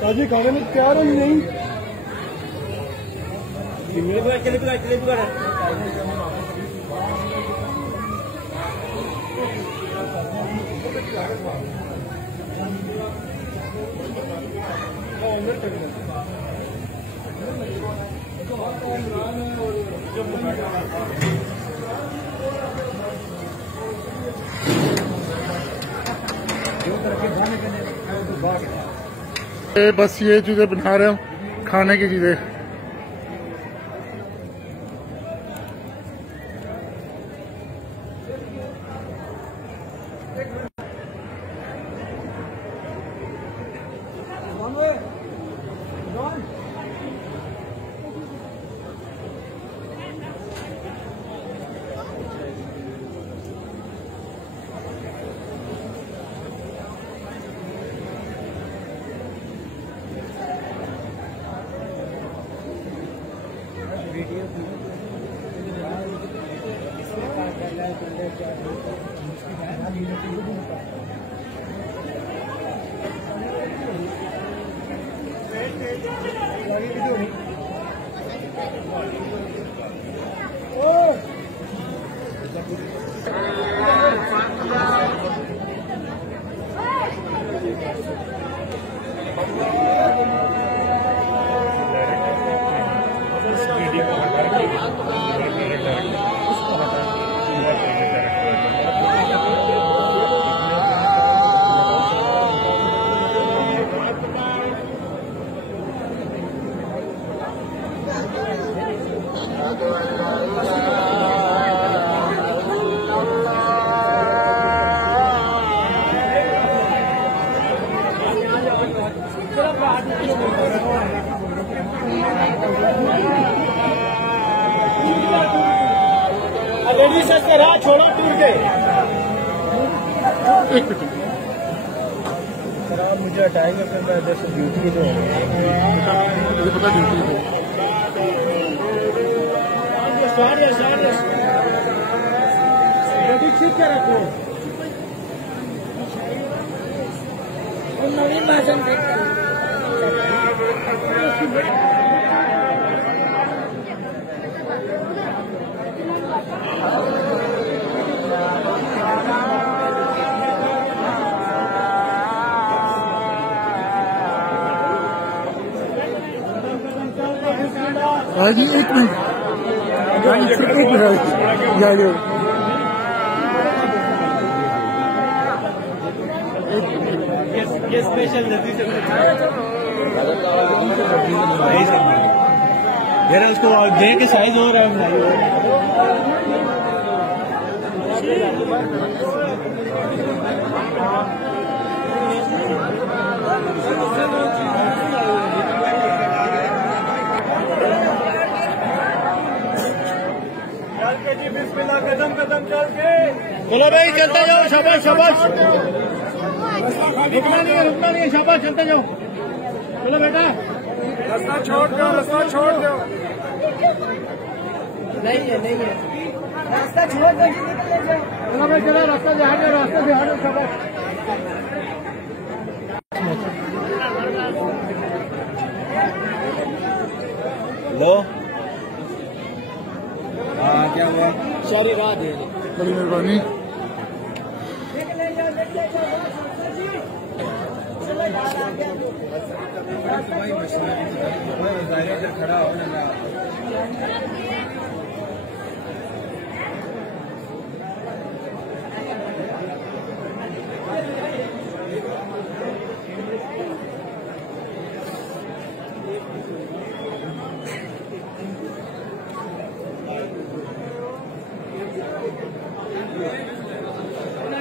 ताजी खाने में तैयार हो नहीं बस ये चीजें बना रहे हूँ, खाने की चीजें। छोड़ो टूर के सर, आप मुझे हटाएंगे फिर मैं इधर से ड्यूटी की तो मुझे पता ड्यूटी ठीक क्या रखो नवीन भाषण जी, एक मिनट ये स्पेशल यार उसको देख के साइज हो रहा है। कदम कदम चल के बोलो भाई, चलते जाओ, शाबाश शाबाश, रुकना नहीं है, शाबाश, चलते जाओ, चलो बेटा, रास्ता छोड़ दो, रास्ता छोड़ दो, नहीं है रास्ता छोड़ दो, चलो भाई, चलो रास्ता से हटो, शाबाश। लो क्या हुआ? सारी रात है, बड़ी मेहरबानी। खड़ा हो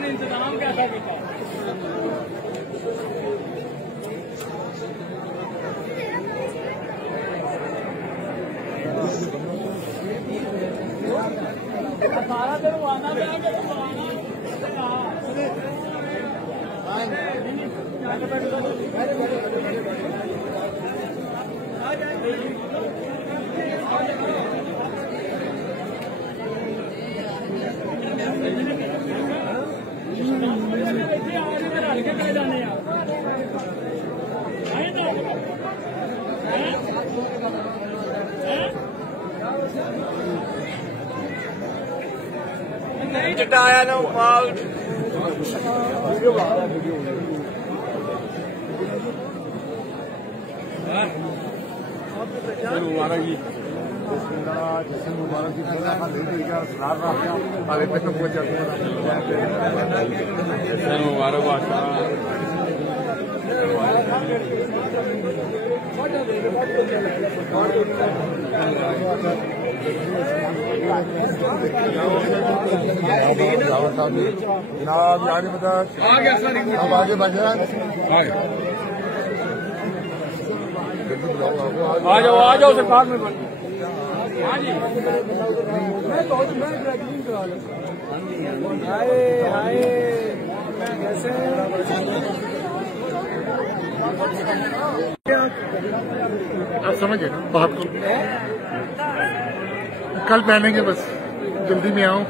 इंतजाम कैसा किया? चिट्टा आया ना मुबारक जी मुबारक जी मुबारक जनाब यार मतलब आ गया सर अब आगे बढ़ रहा है आ जाओ सरकार में हाँ जी मैं ड्राइविंग करा लूँ हाय हाय कैसे आप समझे ना बात को कल पहनेंगे बस जल्दी में आओ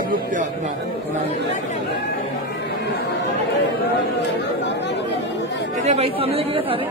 ग्रुप क्या भाई सामने सारे